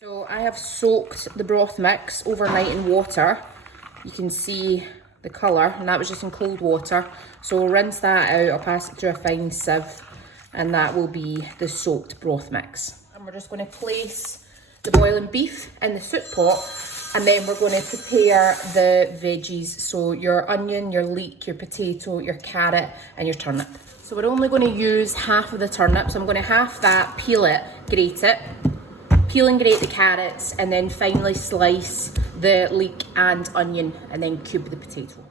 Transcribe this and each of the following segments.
So I have soaked the broth mix overnight in water. You can see the colour, and that was just in cold water. So we'll rinse that out, I'll pass it through a fine sieve, and that will be the soaked broth mix. And we're just going to place the boiling beef in the soup pot, and then we're going to prepare the veggies. So your onion, your leek, your potato, your carrot, and your turnip. So we're only going to use half of the turnip, so I'm going to half that, peel it, grate it, peel and grate the carrots, and then finally slice the leek and onion, and then cube the potato.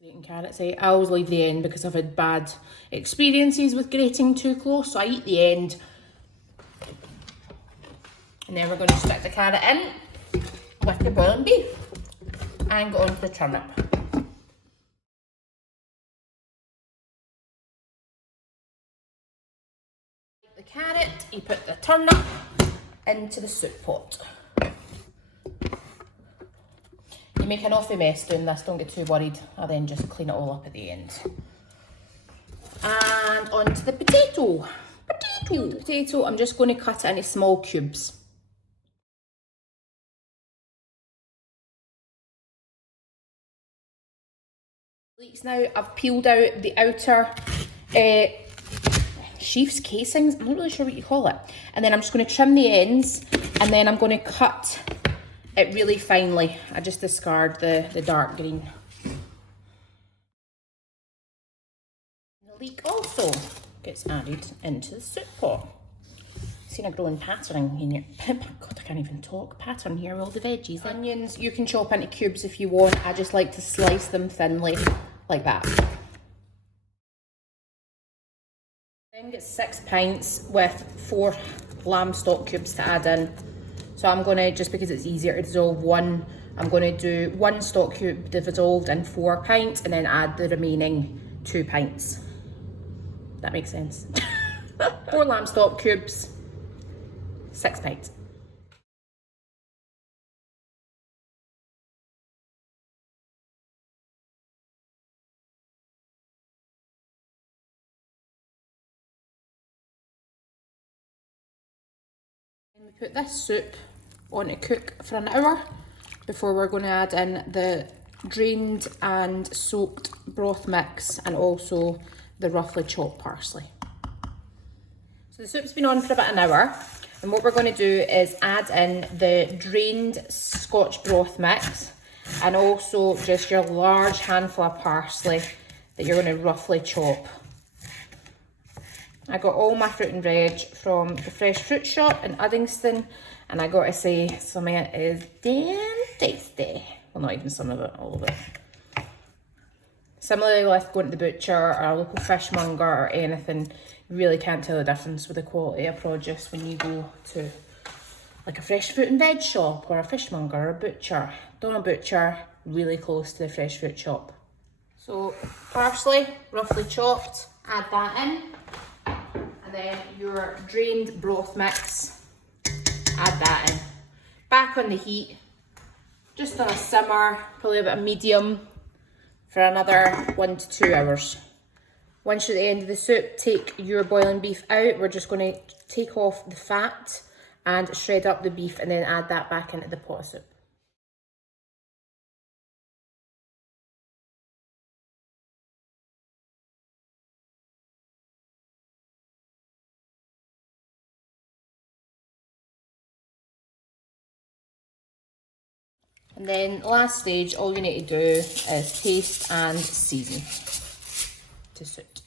Grating carrots, I always leave the end because I've had bad experiences with grating too close, so I eat the end. And then we're going to stick the carrot in with the boiling beef and go on to the turnip. The carrot, you put the turnip into the soup pot. You make an awful mess doing this, don't get too worried. I'll then just clean it all up at the end. And onto the potato. Potato, I'm just going to cut it into small cubes. Leeks now, I've peeled out the outer sheaths, casings, I'm not really sure what you call it. And then I'm just going to trim the ends, and then I'm going to cut it really finely. I just discard the dark green. The leek also gets added into the soup pot. Seen a growing pattern in here. God, I can't even talk. Pattern here with all the veggies. Onions, you can chop into cubes if you want. I just like to slice them thinly, like that. Then get 6 pints with 4 lamb stock cubes to add in. So I'm going to, just because it's easier to dissolve one, I'm going to do 1 stock cube dissolved in 4 pints, and then add the remaining 2 pints. That makes sense. 4 lamb stock cubes, 6 pints. And we put this soup on to cook for an hour before we're going to add in the drained and soaked broth mix, and also the roughly chopped parsley. So the soup's been on for about an hour, and what we're going to do is add in the drained Scotch broth mix, and also just your large handful of parsley that you're going to roughly chop. I got all my fruit and veg from the fresh fruit shop in Uddingston, and I got to say, some of it is damn tasty. Well, not even some of it, all of it. Similarly with going to the butcher or a local fishmonger or anything, you really can't tell the difference with the quality of produce when you go to like a fresh fruit and veg shop or a fishmonger or a butcher. Don't a butcher, really close to the fresh fruit shop. So parsley, roughly chopped, add that in. And then your drained broth mix, add that in. Back on the heat, just on a simmer, probably about a medium, for another 1 to 2 hours. Once you're at the end of the soup, take your boiling beef out. We're just going to take off the fat and shred up the beef, and then add that back into the pot of soup. And then last stage, all you need to do is taste and season to suit.